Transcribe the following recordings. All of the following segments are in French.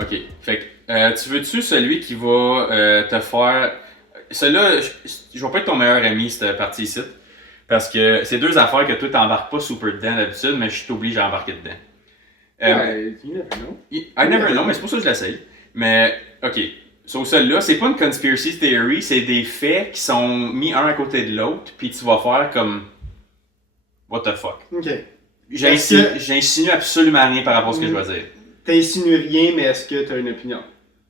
Ok. Fait que, tu veux-tu celui qui va te faire. Celui-là, je vais pas être ton meilleur ami, cette partie ici. Parce que c'est deux affaires que toi, t'embarques pas super dedans d'habitude, mais je suis obligé d'embarquer dedans. Ouais, you never know. I never know, mais c'est pour ça que je l'essaye. Mais, ok. Sur celle-là, c'est pas une conspiracy theory, c'est des faits qui sont mis un à côté de l'autre, puis tu vas faire comme. What the fuck? Ok. J'insinue absolument rien par rapport à ce que je vais dire. T'insinues rien, mais est-ce que t'as une opinion?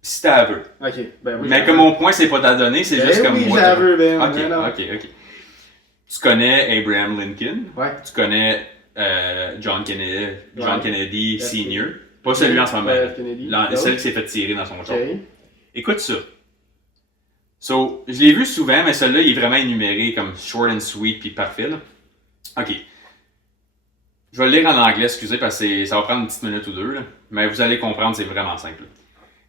Si t'as veux. Ok, ben oui. Mais comme mon point, c'est pas ta donnée, c'est Ben juste comme oui, moi. j'avoue, ben. Ok, Ben non. ok. Tu connais Abraham Lincoln. Ouais. Tu connais John Kennedy Ouais. Sr. Pas celui en ce moment. Ouais, Kennedy. Celui qui s'est fait tirer dans son Ok. char. Écoute ça. So, je l'ai vu souvent, mais celui-là, il est vraiment énuméré comme short and sweet puis parfait. Là. Ok. Je vais le lire en anglais, excusez, parce que ça va prendre une petite minute ou deux. Là. Mais vous allez comprendre, c'est vraiment simple.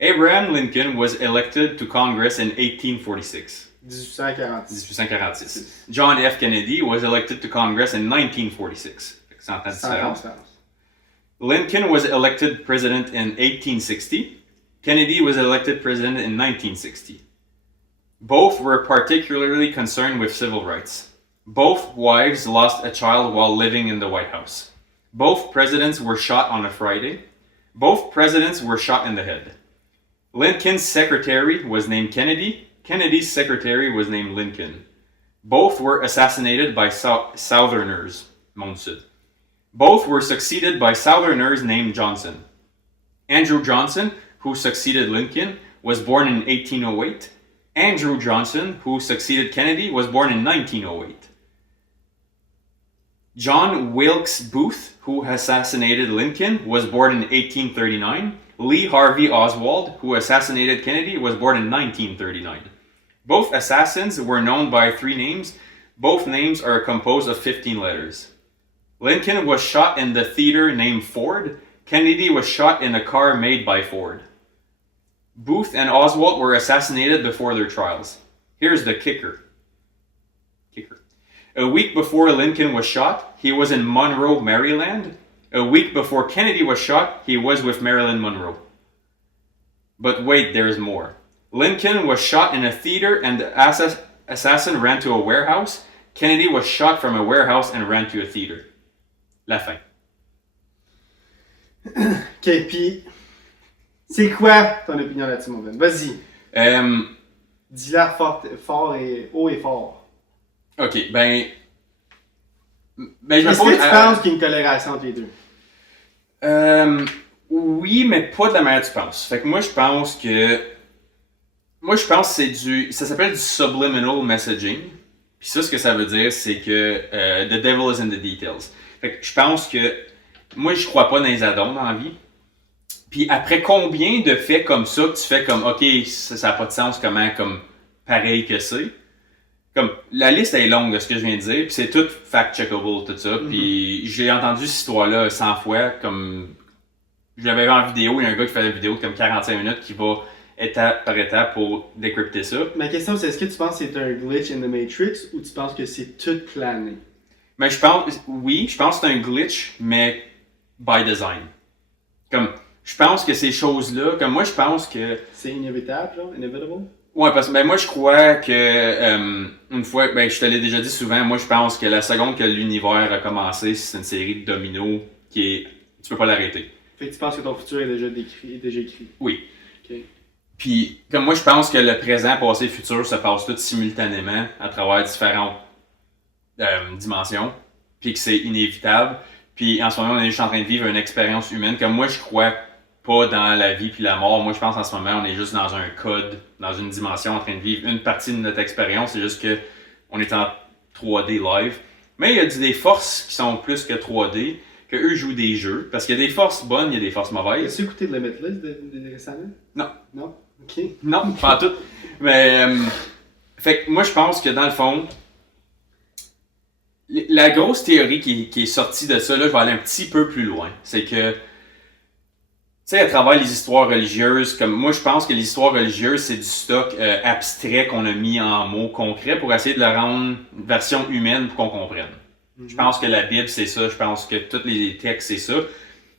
Abraham Lincoln was elected to Congress in 1846. 1846. 1846. John F. Kennedy was elected to Congress in 1946. 100 ans de différence. Lincoln was elected president in 1860. Kennedy was elected president in 1960. Both were particularly concerned with civil rights. Both wives lost a child while living in the White House. Both presidents were shot on a Friday. Both presidents were shot in the head. Lincoln's secretary was named Kennedy. Kennedy's secretary was named Lincoln. Both were assassinated by Southerners, Monde Sud. Both were succeeded by Southerners named Johnson. Andrew Johnson, who succeeded Lincoln, was born in 1808. Andrew Johnson, who succeeded Kennedy, was born in 1908. John Wilkes Booth, who assassinated Lincoln, was born in 1839. Lee Harvey Oswald, who assassinated Kennedy, was born in 1939. Both assassins were known by three names. Both names are composed of 15 letters. Lincoln was shot in the theater named Ford. Kennedy was shot in a car made by Ford. Booth and Oswald were assassinated before their trials. Here's the kicker. A week before Lincoln was shot, he was in Monroe, Maryland. A week before Kennedy was shot, he was with Marilyn Monroe. But wait, there's more. Lincoln was shot in a theater and the assassin ran to a warehouse. Kennedy was shot from a warehouse and ran to a theater. La fin. Ok, puis c'est quoi ton opinion là-dessus, mon Ben? Vas-y. Dis-la fort et haut et fort. Ok, ben je me Est-ce pose. que tu penses qu'il y a une corrélation entre les deux? Oui, mais pas de la manière que tu penses. Fait que moi, je pense que c'est du. Ça s'appelle du subliminal messaging. Puis ça, ce que ça veut dire, c'est que the devil is in the details. Fait que je pense que. Moi, je crois pas dans les addons dans la vie. Puis après combien de faits comme ça que tu fais comme, ok, ça n'a pas de sens, comment, comme, pareil que c'est. Comme, la liste est longue de ce que je viens de dire, puis c'est tout fact-checkable, tout ça. Puis j'ai entendu cette histoire-là 100 fois, comme, je l'avais vu en vidéo, il y a un gars qui fait une vidéo de comme 45 minutes qui va étape par étape pour décrypter ça. Ma question, c'est est-ce que tu penses que c'est un glitch in the Matrix ou tu penses que c'est tout plané? Mais je pense que c'est un glitch, mais by design. Comme, je pense que ces choses-là, comme moi je pense que... C'est inévitable, genre? Inevitable? Ouais, parce que ben, moi je crois que, une fois, ben je te l'ai déjà dit souvent, moi je pense que la seconde que l'univers a commencé, c'est une série de dominos qui est... Tu peux pas l'arrêter. Fait que tu penses que ton futur est déjà écrit? Oui. Ok. Puis, comme moi je pense que le présent, passé, futur se passent tous simultanément à travers différentes dimensions, puis que c'est inévitable. Puis en ce moment, on est juste en train de vivre une expérience humaine. Comme moi, je crois pas dans la vie puis la mort. Moi, je pense en ce moment, on est juste dans un code, dans une dimension, en train de vivre une partie de notre expérience. C'est juste que on est en 3D live. Mais il y a des forces qui sont plus que 3D, que eux jouent des jeux. Parce qu'il y a des forces bonnes, il y a des forces mauvaises. As-tu écouté de Limitless de récemment? Non. Non? Ok. Non, pas tout. Mais, fait que moi, je pense que dans le fond, la grosse théorie qui est sortie de ça, là, je vais aller un petit peu plus loin. C'est que, tu sais, à travers les histoires religieuses, comme moi, je pense que les histoires religieuses, c'est du stock abstrait qu'on a mis en mots concrets pour essayer de le rendre une version humaine pour qu'on comprenne. Je pense que la Bible, c'est ça. Je pense que tous les textes, c'est ça.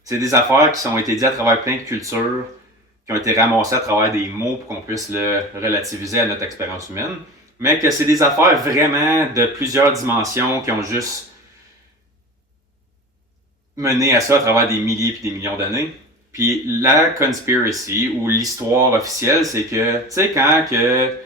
C'est des affaires qui ont été dites à travers plein de cultures qui ont été ramassés à travers des mots pour qu'on puisse le relativiser à notre expérience humaine, mais que c'est des affaires vraiment de plusieurs dimensions qui ont juste mené à ça à travers des milliers et des millions d'années. Puis la conspiracy, ou l'histoire officielle, c'est que, tu sais, quand que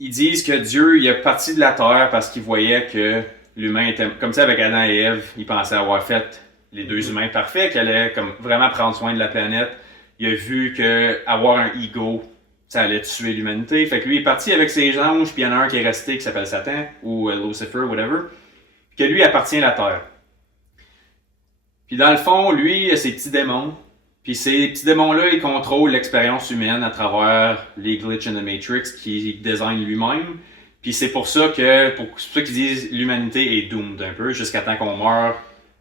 ils disent que Dieu il est parti de la terre parce qu'il voyait que l'humain était... Comme ça, avec Adam et Ève, ils pensaient avoir fait les deux humains parfaits, qu'elle allait comme vraiment prendre soin de la planète. Il a vu que avoir un ego, ça allait tuer l'humanité. Fait que lui, il est parti avec ses anges, puis il y en a un qui est resté, qui s'appelle Satan, ou Lucifer, whatever, que lui appartient à la terre. Puis dans le fond, lui, il a ses petits démons. Puis ces petits démons-là, ils contrôlent l'expérience humaine à travers les glitches in the Matrix qu'il design lui-même. Puis c'est pour ça que, pour ceux qui disent l'humanité est doomed un peu, jusqu'à temps qu'on meure,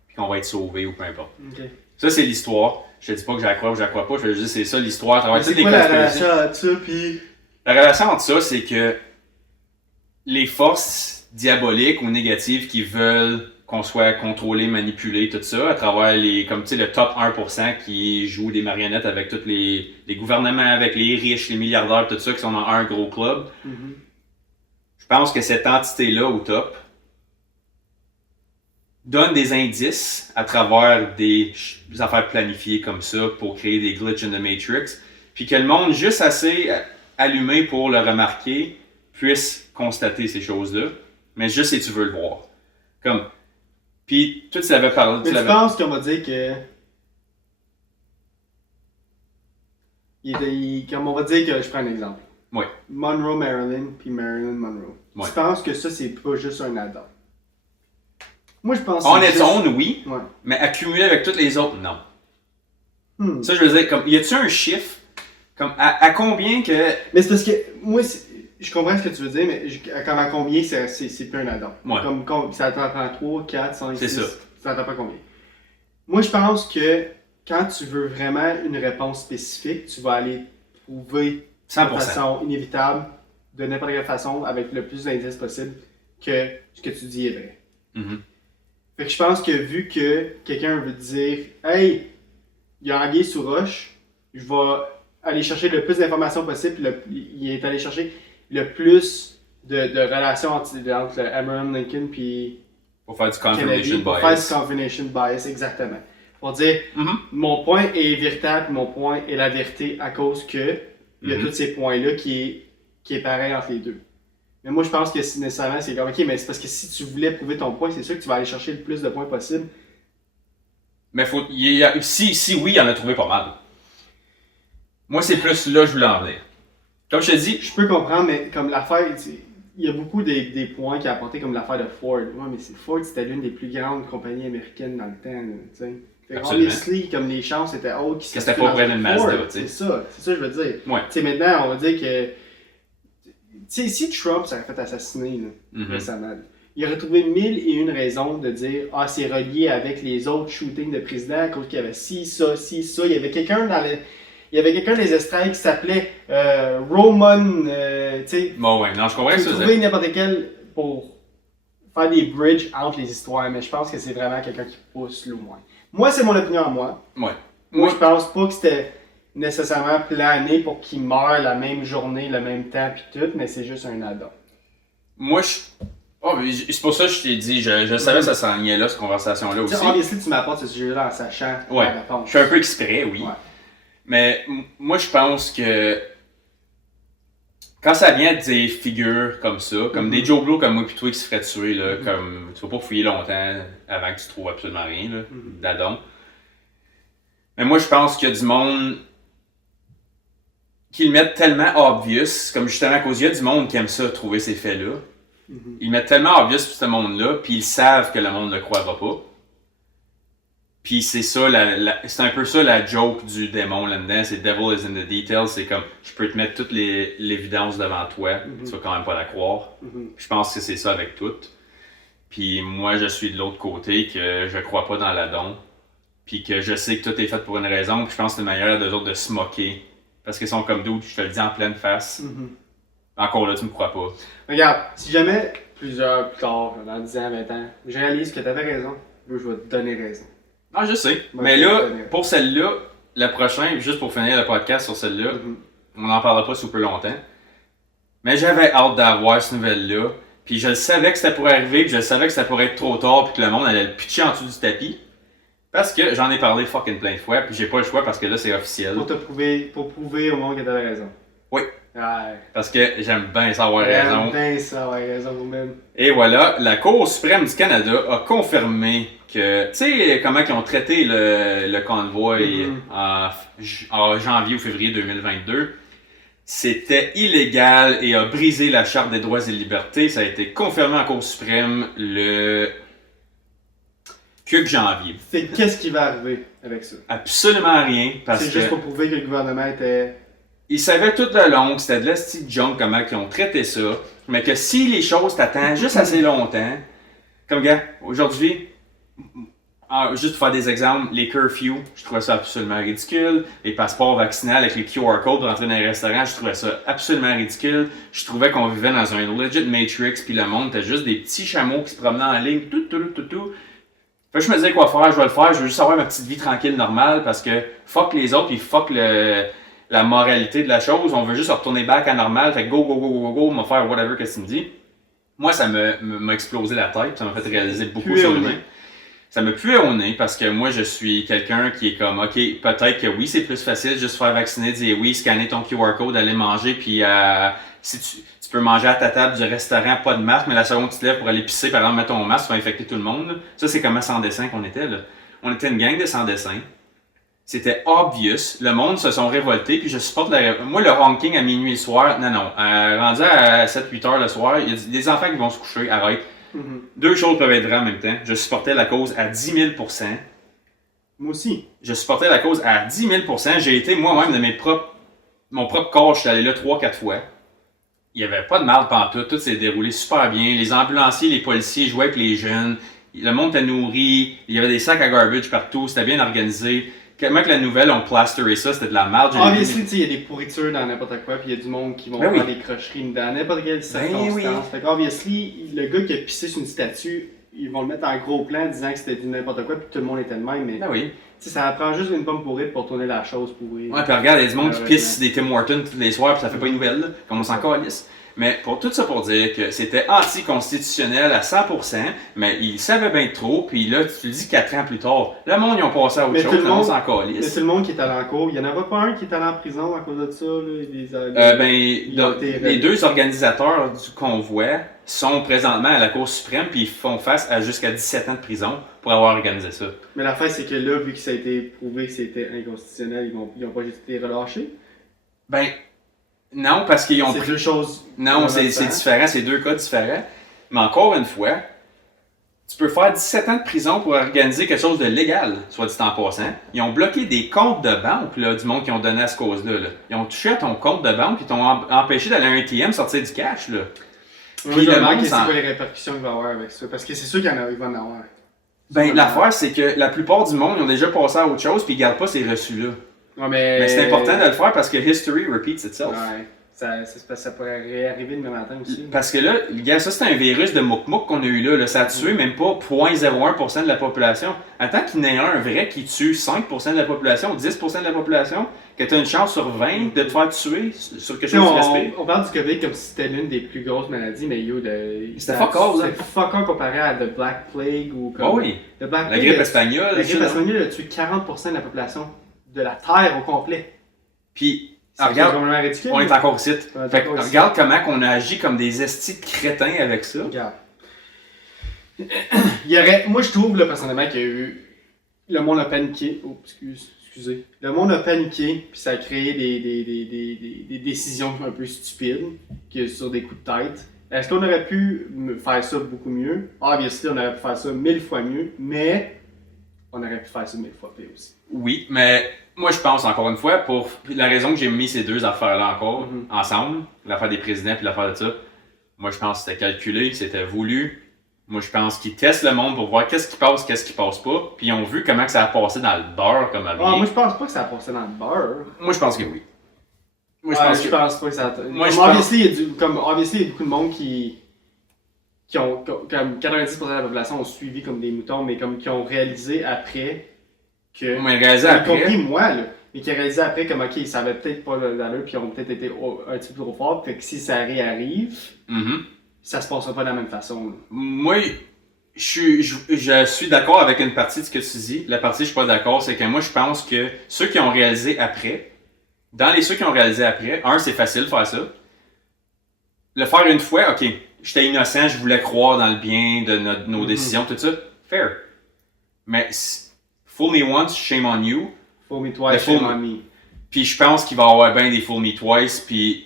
puis qu'on va être sauvé ou peu importe. Okay. Ça, c'est l'histoire. Je te dis pas que j'y crois ou j'y crois pas, je veux juste c'est ça l'histoire à travers toutes c'est les quoi la conspirations. relation entre ça, puis... La relation entre ça, c'est que les forces diaboliques ou négatives qui veulent qu'on soit contrôlé, manipulé, tout ça, à travers les, comme tu sais, le top 1% qui joue des marionnettes avec tous les gouvernements, avec les riches, les milliardaires, tout ça, qui sont dans un gros club. Mm-hmm. Je pense que cette entité-là, au top, donne des indices à travers des affaires planifiées comme ça pour créer des glitches in the Matrix, puis que le monde, juste assez allumé pour le remarquer, puisse constater ces choses-là, mais juste si tu veux le voir. Comme... Puis, toi, tu l'avais parlé... Mais tu penses qu'on va dire que... Comme on va dire que... Je prends un exemple. Oui. Monroe Marilyn, puis Marilyn Monroe. Ouais. Tu penses que ça, c'est pas juste un add-on? Moi, je pense que On c'est est juste... on, oui, Ouais. mais accumulé avec toutes les autres, non. Ça, je veux dire, comme, y a-tu un chiffre? Comme, à combien que... Mais c'est parce que, moi, je comprends ce que tu veux dire, mais comme à combien, c'est plus un add-on. Ouais. Comme ça t'en prend 3, 4, 5, 6... C'est ça. Ça t'en prend combien? Moi, je pense que quand tu veux vraiment une réponse spécifique, tu vas aller trouver 100%. de façon inévitable, de n'importe quelle façon, avec le plus d'indices possible, que ce que tu dis est vrai. Mm-hmm. Fait que je pense que vu que quelqu'un veut te dire « Hey, il y a anguille sous roche, je vais aller chercher le plus d'informations possible, puis il est allé chercher le plus de relations entre Abraham Lincoln puis Pour faire du confirmation Kennedy, pour bias. faire du confirmation bias, exactement. Pour dire Mm-hmm. mon point est véritable, mon point est la vérité à cause que il y a tous ces points-là qui est pareil entre les deux. Mais moi, je pense que nécessairement, c'est comme, ok, mais c'est parce que si tu voulais prouver ton point, c'est sûr que tu vas aller chercher le plus de points possible. Mais si oui, il en a trouvé pas mal. Moi, c'est plus là que je voulais en venir. Comme je te dis, Je peux comprendre, mais comme l'affaire, il y a beaucoup des points qu'il a apporté, comme l'affaire de Ford. Ouais, mais Ford, c'était l'une des plus grandes compagnies américaines dans le temps, tu sais. Obviously, comme les chances étaient hautes que c'était pas vraiment une Mazda, tu sais. c'est ça que je veux dire. Ouais. Tu sais, maintenant, on va dire que, tu sais, si Trump s'aurait fait assassiner, là, récemment, il aurait trouvé 1001 raisons de dire, ah, c'est relié avec les autres shootings de président, à cause qu'il y avait ci, ça. Il y avait quelqu'un des estrades qui s'appelait Roman, tu sais. Bon, ouais, non, je comprends Tu ça. peux trouver n'importe quel pour faire des bridges entre les histoires, mais je pense que c'est vraiment quelqu'un qui pousse loin. Moi, c'est mon opinion à moi. Ouais. Moi, je pense pas que c'était nécessairement plané pour qu'il meure la même journée, le même temps, puis tout, mais c'est juste un add-on. Moi, c'est pour ça que je t'ai dit, je savais que ça s'enlignait là, cette conversation-là aussi. Obviously, tu m'apportes ce sujet-là en sachant la réponse. Je suis un peu exprès, oui. Ouais. Mais moi, je pense que quand ça vient de des figures comme ça, comme des Joe Blow comme moi puis toi qui se ferait tuer, là, comme tu vas pas fouiller longtemps avant que tu trouves absolument rien, là, d'adon. Mais moi, je pense qu'il y a du monde qui le mettent tellement obvious, comme justement à cause il y a du monde qui aime ça, trouver ces faits-là. Ils mettent tellement obvious pour ce monde-là, puis ils savent que le monde ne croira pas. Puis c'est ça, c'est un peu ça la joke du démon là-dedans, c'est Devil is in the details, c'est comme, je peux te mettre toute l'évidence devant toi, tu vas quand même pas la croire. Je pense que c'est ça avec tout. Puis moi, je suis de l'autre côté, que je crois pas dans l'adon, puis que je sais que tout est fait pour une raison, puis je pense que c'est une manière d'eux autres de se moquer. Parce qu'ils sont comme d'autres, je te le dis en pleine face. Encore là, tu me crois pas. Regarde, si jamais plus tard, dans 10 ans, 20 ans, je réalise que t'avais raison, je vais te donner raison. Ah, je sais. Ouais, mais là, pour celle-là, le prochain, juste pour finir le podcast sur celle-là, Mhm. on n'en parlera pas super longtemps. Mais j'avais hâte d'avoir cette nouvelle-là. Puis je le savais que ça pourrait arriver, puis je le savais que ça pourrait être trop tard, puis que le monde allait le pitcher en dessous du tapis. Parce que j'en ai parlé fucking plein de fois, puis j'ai pas le choix parce que là c'est officiel. Pour prouver au monde que t'avais raison. Oui. Ouais. Parce que j'aime bien ça avoir raison. Ben ça, avoir raison vous-même. Et voilà, la Cour suprême du Canada a confirmé que, tu sais, comment ils ont traité le convoi en janvier ou février 2022, c'était illégal et a brisé la Charte des droits et libertés. Ça a été confirmé en Cour suprême le 4 janvier. C'est qu'est-ce qui va arriver avec ça? Absolument rien, parce C'est que juste pour prouver que le gouvernement était... ils savaient tout le long que c'était de la petite junk comment ils ont traité ça, mais que si les choses t'attendent juste assez longtemps, comme gars, aujourd'hui, juste pour faire des exemples, les curfews, je trouvais ça absolument ridicule. Les passeports vaccinaux avec les QR codes pour entrer dans les restaurants, je trouvais ça absolument ridicule. Je trouvais qu'on vivait dans un legit Matrix, puis le monde était juste des petits chameaux qui se promenaient en ligne, tout. Fait que je me disais quoi faire, je vais le faire, je veux juste avoir ma petite vie tranquille, normale, parce que fuck les autres, puis fuck la moralité de la chose, on veut juste retourner back à normal, fait que go, on va faire whatever que tu me dis. Moi, ça m'a explosé la tête, ça m'a fait réaliser beaucoup sur le nez. Ça me puait au nez parce que moi, je suis quelqu'un qui est comme, ok, peut-être que oui, c'est plus facile juste faire vacciner, dire oui, scanner ton QR code, aller manger, puis si tu peux manger à ta table du restaurant, pas de masque, mais la seconde tu te lèves pour aller pisser, par exemple, mettre ton masque, tu vas infecter tout le monde. Là. Ça, c'est comme sans dessin qu'on était. Là. On était une gang de sans dessin. C'était obvious. Le monde se sont révoltés, puis je supporte moi, le honking à minuit le soir, non. Rendu à 7-8 heures le soir, il y a des enfants qui vont se coucher, arrête. Mhm. Deux choses peuvent être vraies en même temps. Je supportais la cause à 10 000 %. Moi aussi. Je supportais la cause à 10 000 %. J'ai été moi-même de mon propre corps, je suis allé là 3-4 fois. Il n'y avait pas de mal pantoute, tout s'est déroulé super bien. Les ambulanciers, les policiers jouaient avec les jeunes. Le monde était nourri. Il y avait des sacs à garbage partout. C'était bien organisé. Comment que la nouvelle, on plasteré ça, c'était de la merde. Obviously, il y a des pourritures dans n'importe quoi, puis il y a du monde qui vont faire des crocheries dans n'importe quelle circonstance. Oui. Fait que, obviously, le gars qui a pissé sur une statue, ils vont le mettre en gros plan disant que c'était du n'importe quoi, puis tout le monde était de même. Mais ça prend juste une pomme pourrie pour tourner la chose pourrie. Ouais, puis regarde, il y a du monde qui pisse sur des Tim Hortons tous les soirs, puis ça fait pas une nouvelle, là, comme on s'en calisse. Mais pour tout ça pour dire que c'était anticonstitutionnel à 100%, mais ils savaient bien trop, puis là, tu le dis 4 ans plus tard, le monde, ils ont passé à autre chose, le monde s'en calisse. Mais tout le monde qui est allé en cours, il n'y en avait pas un qui est allé en prison à cause de ça, les deux organisateurs du convoi sont présentement à la Cour suprême, puis ils font face à jusqu'à 17 ans de prison pour avoir organisé ça. Mais la fin, c'est que là, vu que ça a été prouvé que c'était inconstitutionnel, ils n'ont pas été relâchés. Non, parce qu'ils ont pris... deux choses... Non, c'est différent, c'est deux cas différents. Mais encore une fois, tu peux faire 17 ans de prison pour organiser quelque chose de légal, soit dit en passant. Ils ont bloqué des comptes de banque, là, du monde qui ont donné à ce cause-là. Là. Ils ont touché à ton compte de banque, ils t'ont empêché d'aller à un ATM sortir du cash. Là. Puis le monde, c'est quoi les répercussions qu'il va y avoir avec ça? Parce que c'est sûr qu'il va en avoir. L'affaire, c'est que la plupart du monde, ils ont déjà passé à autre chose, puis ils gardent pas ces reçus-là. Ouais, mais c'est important de le faire parce que history repeats itself. Ouais. Ça pourrait réarriver demain matin aussi. Parce que là, gars, ça c'est un virus de mouk-mouk qu'on a eu là. Ça a tué même pas 0.01% de la population. Attends qu'il y en ait un vrai qui tue 5% de la population ou 10% de la population, que tu as une chance sur 20 de te faire tuer sur quelque chose de respect. On parle du COVID comme si c'était l'une des plus grosses maladies, mais c'était fuck all, C'était fuck all comparé à The Black Plague ou comme... Oh oui. La grippe espagnole. La grippe espagnole a tué 40% de la population de la Terre au complet. Puis... regarde, ridicule, on est encore ici. Regarde comment on a agi comme des estis de crétins avec ça. Regarde. Moi, je trouve, là, personnellement, qu'il y a eu... Le monde a paniqué. Oh, excusez. Le monde a paniqué, puis ça a créé des décisions un peu stupides sur des coups de tête. Est-ce qu'on aurait pu faire ça beaucoup mieux? Obviously, on aurait pu faire ça 1000 fois mieux, mais on aurait pu faire ça 1000 fois pire aussi. Oui, mais... Moi, je pense, encore une fois, pour la raison que j'ai mis ces deux affaires-là encore ensemble, l'affaire des présidents puis l'affaire de ça, moi, je pense que c'était calculé, c'était voulu. Moi, je pense qu'ils testent le monde pour voir qu'est-ce qui passe pas. Puis ils ont vu comment que ça a passé dans le beurre, comme avait. Moi, je pense pas que ça a passé dans le beurre. Moi, je pense que oui. Moi, je pense pas que ça a... obviously, il y a beaucoup de monde qui ont... Comme 90% de la population ont suivi comme des moutons, mais comme qui ont réalisé après... Mais réalisé après. Y compris moi, là. mais qui a réalisé après comme ok, ça avait peut-être pas d'allure, puis ils ont peut-être été un petit peu trop forts, fait que si ça réarrive, ça se passera pas de la même façon. Là. Moi, je suis d'accord avec une partie de ce que tu dis. La partie que je suis pas d'accord, c'est que moi, je pense que ceux qui ont réalisé après, ceux qui ont réalisé après, c'est facile de faire ça. Le faire une fois, ok, j'étais innocent, je voulais croire dans le bien de nos décisions, tout ça, fair. Mais fool me once, shame on you. Fool me twice, shame on me. Puis je pense qu'il va y avoir bien des fool me twice, puis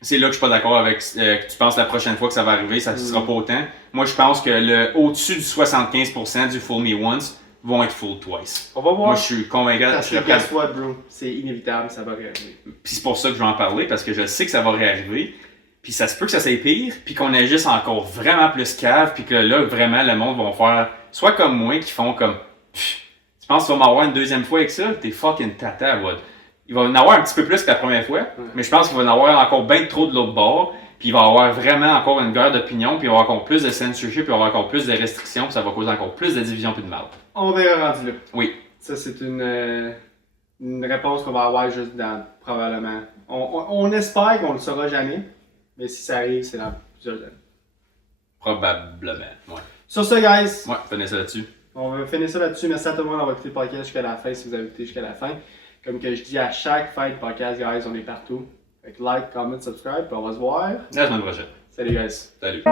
c'est là que je suis pas d'accord avec que tu penses la prochaine fois que ça va arriver, ça ne sera pas autant. Moi, je pense que au-dessus du 75% du fool me once vont être fool twice. On va voir. Moi, je suis convaincu. Parce que guess what, bro? C'est inévitable, ça va réarriver. Puis c'est pour ça que je vais en parler, parce que je sais que ça va réarriver. Puis ça se peut que ça soit pire, puis qu'on ait juste encore vraiment plus cave, puis que là, vraiment, le monde va faire soit comme moi, qui font comme tu penses que tu vas m'avoir une deuxième fois avec ça? T'es fucking tata, Wood. Il va en avoir un petit peu plus que la première fois, mais je pense qu'il va en avoir encore bien trop de l'autre bord, puis il va y avoir vraiment encore une guerre d'opinion, puis il va y avoir encore plus de censorship, puis il va y avoir encore plus de restrictions, puis ça va causer encore plus de division puis de mal. On verra rendu là. Oui. Ça, c'est une réponse qu'on va avoir juste dans, probablement. On espère qu'on ne le saura jamais, mais si ça arrive, c'est dans plusieurs années. Probablement, ouais. Sur ce, guys. Ouais, finissez ça là-dessus. On va finir ça là-dessus. Merci à tout le monde d'avoir écouté le podcast jusqu'à la fin, si vous avez écouté jusqu'à la fin. Comme que je dis à chaque fin de podcast, guys, on est partout. Fait que like, comment, subscribe, puis on va se voir La semaine prochaine. Salut, guys. Salut.